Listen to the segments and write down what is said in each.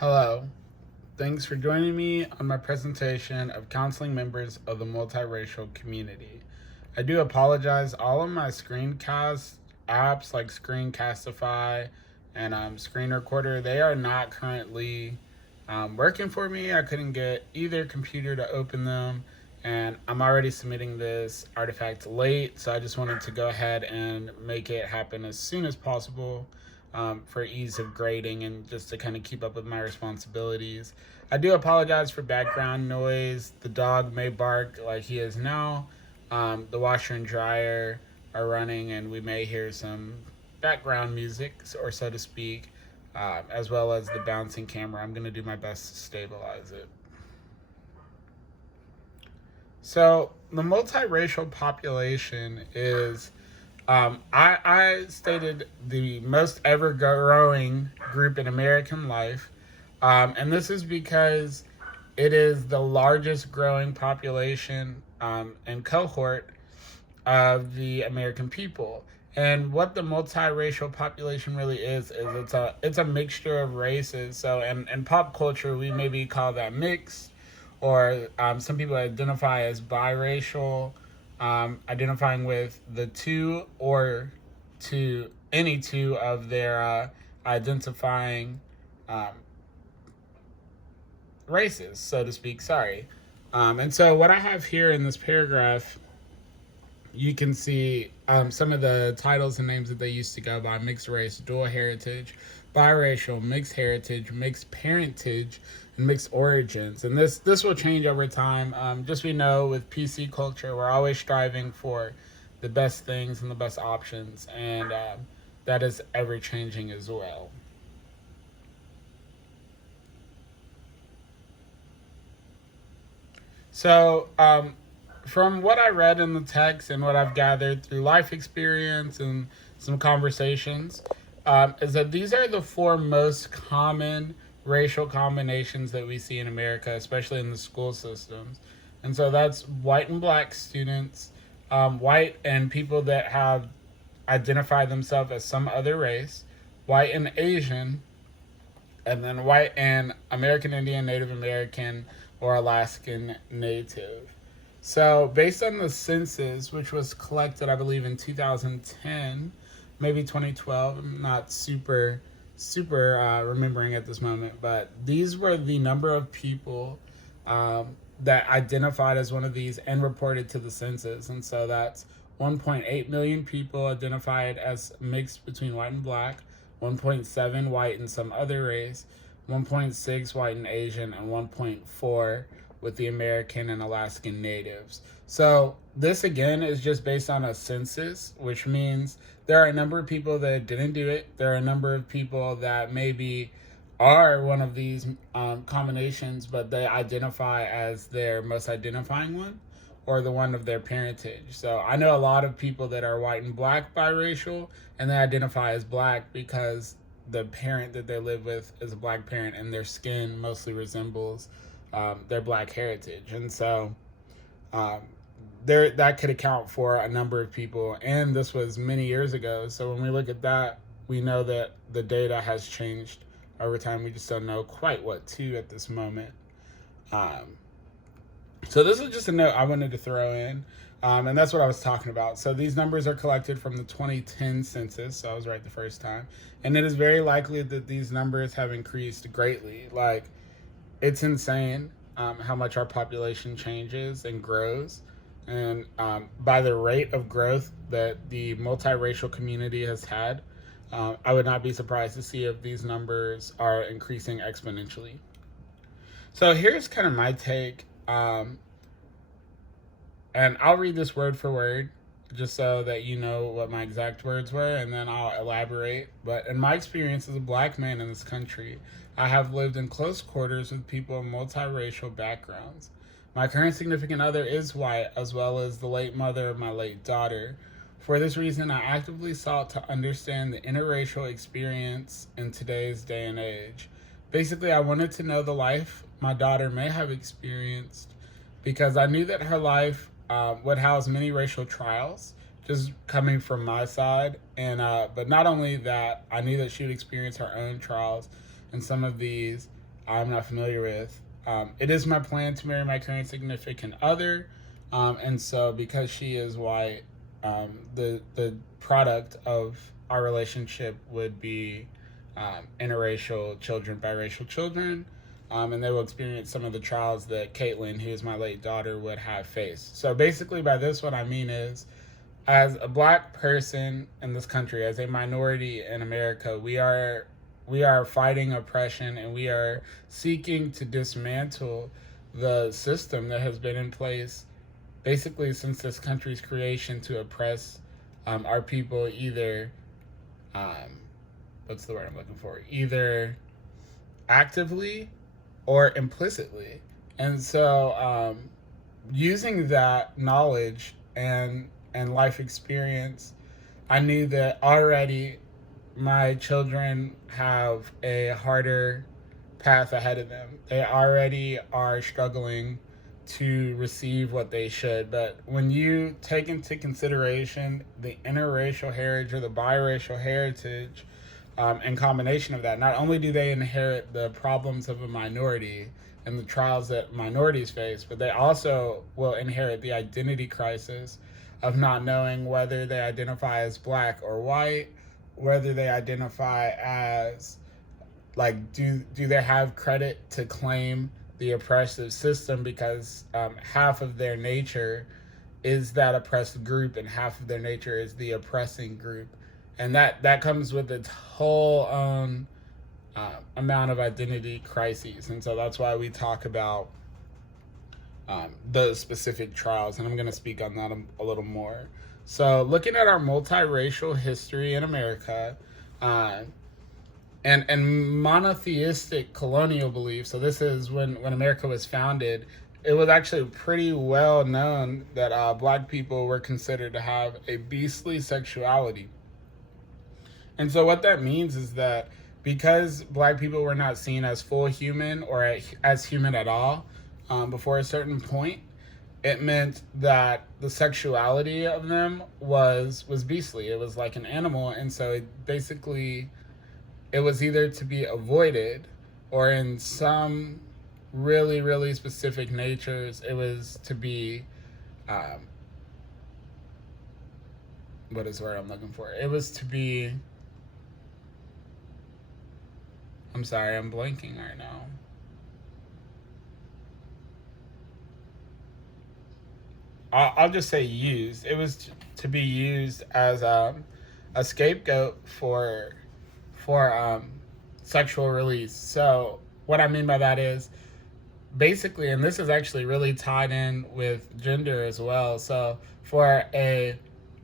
Hello. Thanks for joining me on my presentation of counseling members of the multiracial community. I do apologize. All of my screencast apps like Screencastify and Screen Recorder, they are not currently working for me. I couldn't get either computer to open them, and I'm already submitting this artifact late, so I just wanted to go ahead and make it happen as soon as possible for ease of grading and just to kind of keep up with my responsibilities. I do apologize for background noise. The dog may bark like he is now. The washer and dryer are running, and we may hear some background music, or so to speak, as well as the bouncing camera. I'm going to do my best to stabilize it. So, the multiracial population is I stated the most ever growing group in American life. And this is because it is the largest growing population and cohort of the American people. And what the multiracial population really is it's a mixture of races. So in pop culture, we maybe call that mixed, or some people identify as biracial, identifying with the two or to any two of their identifying um, races, so to speak. Sorry. And so, what I have here in this paragraph, you can see some of the titles and names that they used to go by: mixed race, dual heritage, biracial, mixed heritage, mixed parentage, and mixed origins. And this will change over time. Just we know with PC culture, we're always striving for the best things and the best options, and that is ever changing as well. So, from what I read in the text and what I've gathered through life experience and some conversations, is that these are the four most common racial combinations that we see in America, especially in the school systems. And so that's white and black students, white and people that have identified themselves as some other race, white and Asian, and then white and American Indian, Native American, or Alaskan Native. So, based on the census, which was collected, I believe, in 2010, maybe 2012, I'm not super remembering at this moment, but these were the number of people that identified as one of these and reported to the census. And so that's 1.8 million people identified as mixed between white and black, 1.7 white and some other race, 1.6 white and Asian, and 1.4 with the American and Alaskan natives. So this again is just based on a census, which means there are a number of people that didn't do it. There are a number of people that maybe are one of these combinations, but they identify as their most identifying one or the one of their parentage. So I know a lot of people that are white and black biracial, and they identify as black because the parent that they live with is a black parent and their skin mostly resembles their black heritage. And so that could account for a number of people. And this was many years ago. So when we look at that, we know that the data has changed over time. We just don't know quite what to at this moment. So this is just a note I wanted to throw in. And that's what I was talking about. So these numbers are collected from the 2010 census. So I was right the first time. And it is very likely that these numbers have increased greatly. Like, it's insane how much our population changes and grows. And by the rate of growth that the multiracial community has had, I would not be surprised to see if these numbers are increasing exponentially. So here's kind of my take. And I'll read this word for word just so that you know what my exact words were, and then I'll elaborate. But in my experience as a black man in this country, I have lived in close quarters with people of multiracial backgrounds. My current significant other is white, as well as the late mother of my late daughter. For this reason, I actively sought to understand the interracial experience in today's day and age. Basically, I wanted to know the life my daughter may have experienced because I knew that her life would house many racial trials, just coming from my side. And but not only that, I knew that she would experience her own trials, and some of these I'm not familiar with. It is my plan to marry my current significant other, and so because she is white, the product of our relationship would be interracial children, biracial children, and they will experience some of the trials that Caitlin, who is my late daughter, would have faced. So basically, by this, what I mean is, as a black person in this country, as a minority in America, we are fighting oppression, and we are seeking to dismantle the system that has been in place basically since this country's creation to oppress our people, either what's the word I'm looking for? Either actively or implicitly. And so using that knowledge and life experience, I knew that already my children have a harder path ahead of them. They already are struggling to receive what they should. But when you take into consideration the interracial heritage or the biracial heritage, in combination of that, not only do they inherit the problems of a minority and the trials that minorities face, but they also will inherit the identity crisis of not knowing whether they identify as black or white, whether they identify as, like, do they have credit to claim the oppressive system, because half of their nature is that oppressed group and half of their nature is the oppressing group. And that comes with its whole amount of identity crises. And so that's why we talk about the specific trials, and I'm going to speak on that a little more. So looking at our multiracial history in America, and monotheistic colonial beliefs. So this is when America was founded. It was actually pretty well known that black people were considered to have a beastly sexuality. And so what that means is that because black people were not seen as full human or as human at all before a certain point, it meant that the sexuality of them was beastly. It was like an animal, and so it was either to be avoided, or in some really, really specific natures, it was to be, what is the word I'm looking for? It was to be, I'm sorry, I'm blanking right now. I'll just say used. It was to be used as a scapegoat for sexual release. So what I mean by that is basically, and this is actually really tied in with gender as well. So for a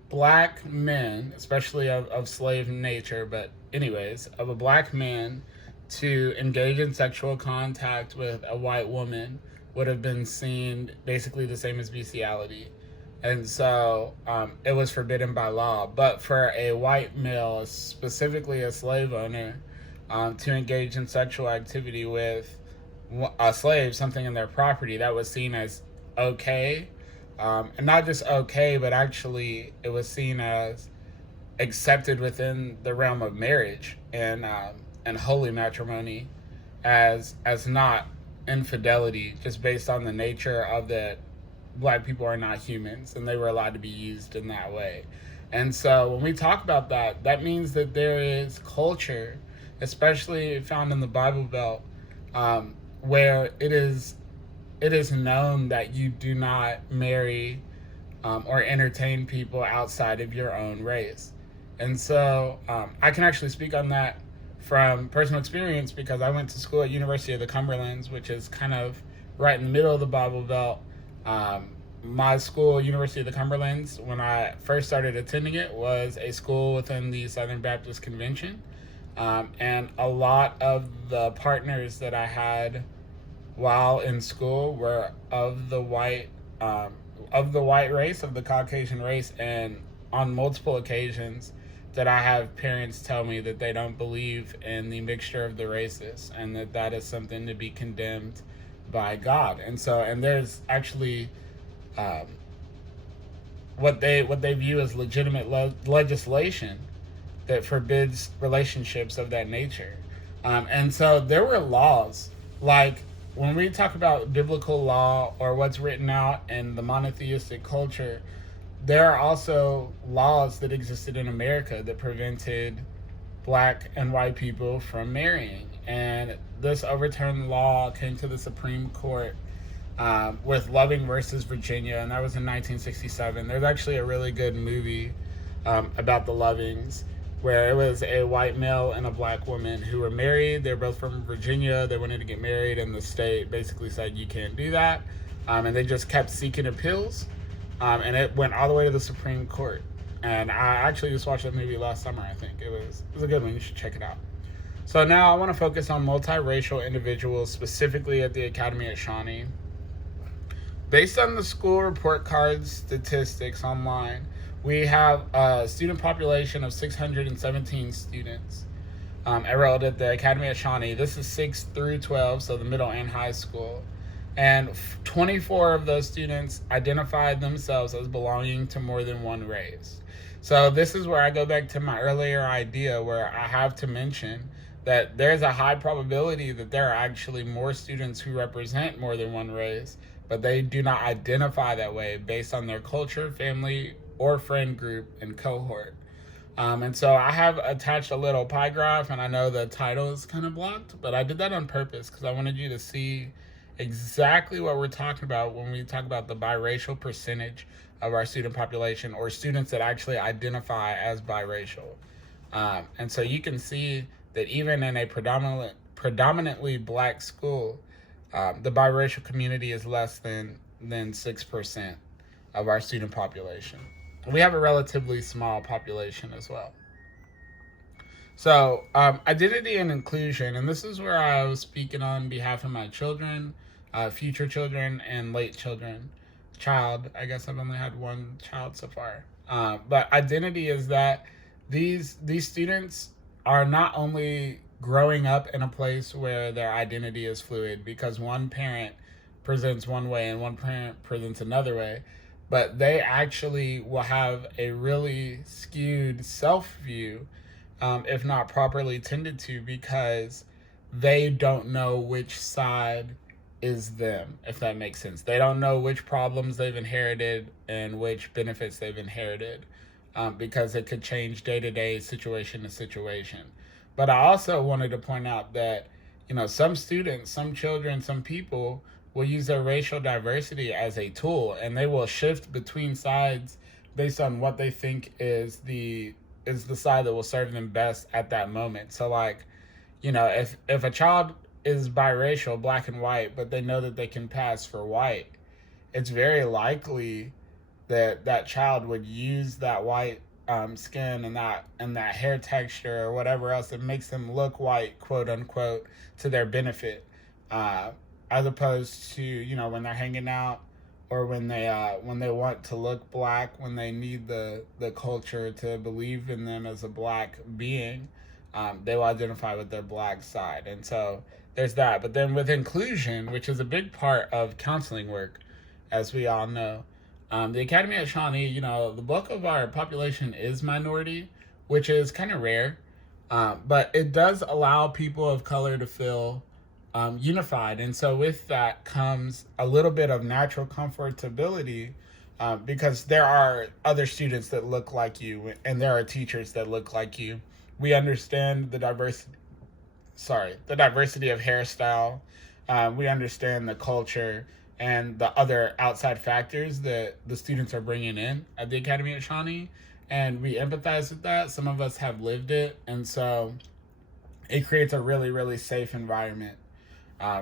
black man, especially of slave nature, but anyways, of a black man to engage in sexual contact with a white woman would have been seen basically the same as bestiality. And so it was forbidden by law. But for a white male, specifically a slave owner, to engage in sexual activity with a slave, something in their property, that was seen as okay. And not just okay, but actually it was seen as accepted within the realm of marriage and holy matrimony as not infidelity, just based on the nature of that black people are not humans and they were allowed to be used in that way. And so when we talk about that, that means that there is culture, especially found in the Bible Belt, where it is known that you do not marry or entertain people outside of your own race. And so I can actually speak on that from personal experience, because I went to school at University of the Cumberlands, which is kind of right in the middle of the Bible Belt. My school, University of the Cumberlands, when I first started attending it, was a school within the Southern Baptist Convention. And a lot of the partners that I had while in school were of the white race, of the Caucasian race, and on multiple occasions that I have parents tell me that they don't believe in the mixture of the races, and that is something to be condemned by God. And there's actually what they view as legitimate legislation that forbids relationships of that nature. And so there were laws like when we talk about biblical law or what's written out in the monotheistic culture, there are also laws that existed in America that prevented black and white people from marrying. And this overturned law came to the Supreme Court with Loving versus Virginia, and that was in 1967. There's actually a really good movie about the Lovings, where it was a white male and a black woman who were married. They're both from Virginia. They wanted to get married, and the state basically said, you can't do that. And they just kept seeking appeals, and it went all the way to the Supreme Court. And I actually just watched that movie last summer, I think. It was a good one. You should check it out. So now I want to focus on multiracial individuals, specifically at the Academy at Shawnee. Based on the school report card statistics online, we have a student population of 617 students enrolled at the Academy at Shawnee. This is 6 through 12, so the middle and high school. And 24 of those students identified themselves as belonging to more than one race. So this is where I go back to my earlier idea where I have to mention that there's a high probability that there are actually more students who represent more than one race, but they do not identify that way based on their culture, family, or friend group and cohort. And so I have attached a little pie graph, and I know the title is kind of blocked, but I did that on purpose because I wanted you to see exactly what we're talking about when we talk about the biracial percentage of our student population, or students that actually identify as biracial. And so you can see that even in a predominantly black school, the biracial community is less than 6% of our student population. We have a relatively small population as well. So identity and inclusion, and this is where I was speaking on behalf of my children, future children, and late children. Child, I guess I've only had one child so far. But identity is that these students are not only growing up in a place where their identity is fluid because one parent presents one way and one parent presents another way, but they actually will have a really skewed self-view if not properly tended to, because they don't know which side is them, if that makes sense. They don't know which problems they've inherited and which benefits they've inherited, because it could change day to day, situation to situation. But I also wanted to point out that, some students, some children, some people will use their racial diversity as a tool, and they will shift between sides based on what they think is the side that will serve them best at that moment. So like, if a child is biracial, black and white, but they know that they can pass for white, it's very likely that that child would use that white skin and that hair texture or whatever else that makes them look white, quote unquote, to their benefit, as opposed to when they're hanging out, or when they want to look black, when they need the culture to believe in them as a black being, they will identify with their black side. And so there's that. But then with inclusion, which is a big part of counseling work, as we all know, the Academy at Shawnee, the bulk of our population is minority, which is kind of rare, but it does allow people of color to feel unified. And so with that comes a little bit of natural comfortability, because there are other students that look like you, and there are teachers that look like you. We understand the diversity of hairstyle. We understand the culture and the other outside factors that the students are bringing in at the Academy at Shawnee, and we empathize with that. Some of us have lived it, and so it creates a really, really safe environment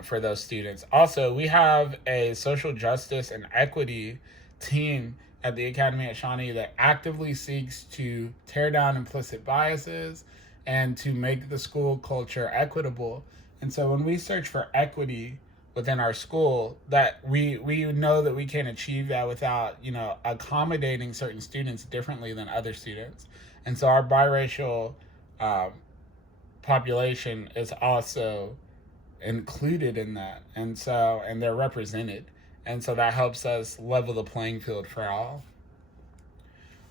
for those students. Also, we have a social justice and equity team at the Academy at Shawnee that actively seeks to tear down implicit biases and to make the school culture equitable. And so when we search for equity within our school, that we know that we can't achieve that without accommodating certain students differently than other students. And so our biracial population is also included in that, and they're represented, and so that helps us level the playing field for all.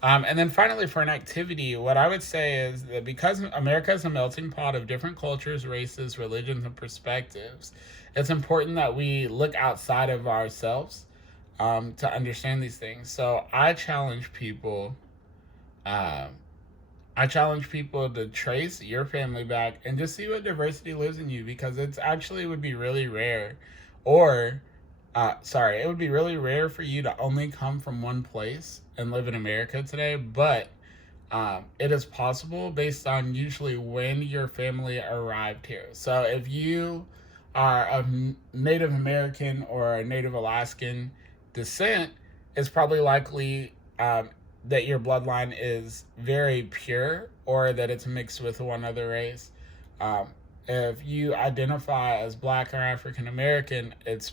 And then finally, for an activity, what I would say is that because America is a melting pot of different cultures, races, religions, and perspectives, it's important that we look outside of ourselves to understand these things. So uh, I challenge people to trace your family back and just see what diversity lives in you, because it's actually would be really rare, or it would be really rare for you to only come from one place and live in America today, but it is possible based on usually when your family arrived here. So if you are of Native American or Native Alaskan descent, it's probably likely that your bloodline is very pure or that it's mixed with one other race. Um, if you identify as Black or African American, it's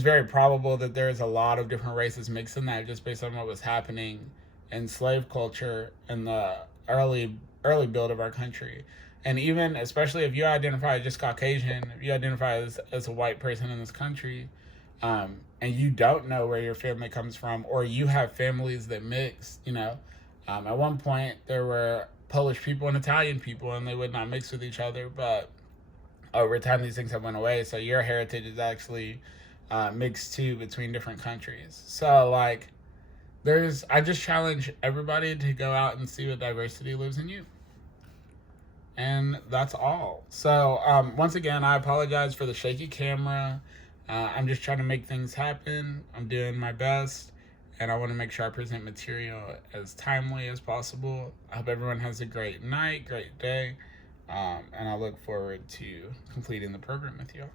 very probable that there's a lot of different races mixed in that, just based on what was happening in slave culture in the early build of our country. And even especially if you identify as just Caucasian, if you identify as a white person in this country, and you don't know where your family comes from, or you have families that mix, at one point there were Polish people and Italian people, and they would not mix with each other, but over time these things have went away. So your heritage is actually mixed too between different countries. So I just challenge everybody to go out and see what diversity lives in you. And that's all. So once again, I apologize for the shaky camera. I'm just trying to make things happen. I'm doing my best, and I want to make sure I present material as timely as possible. I hope everyone has a great night, great day, and I look forward to completing the program with you all.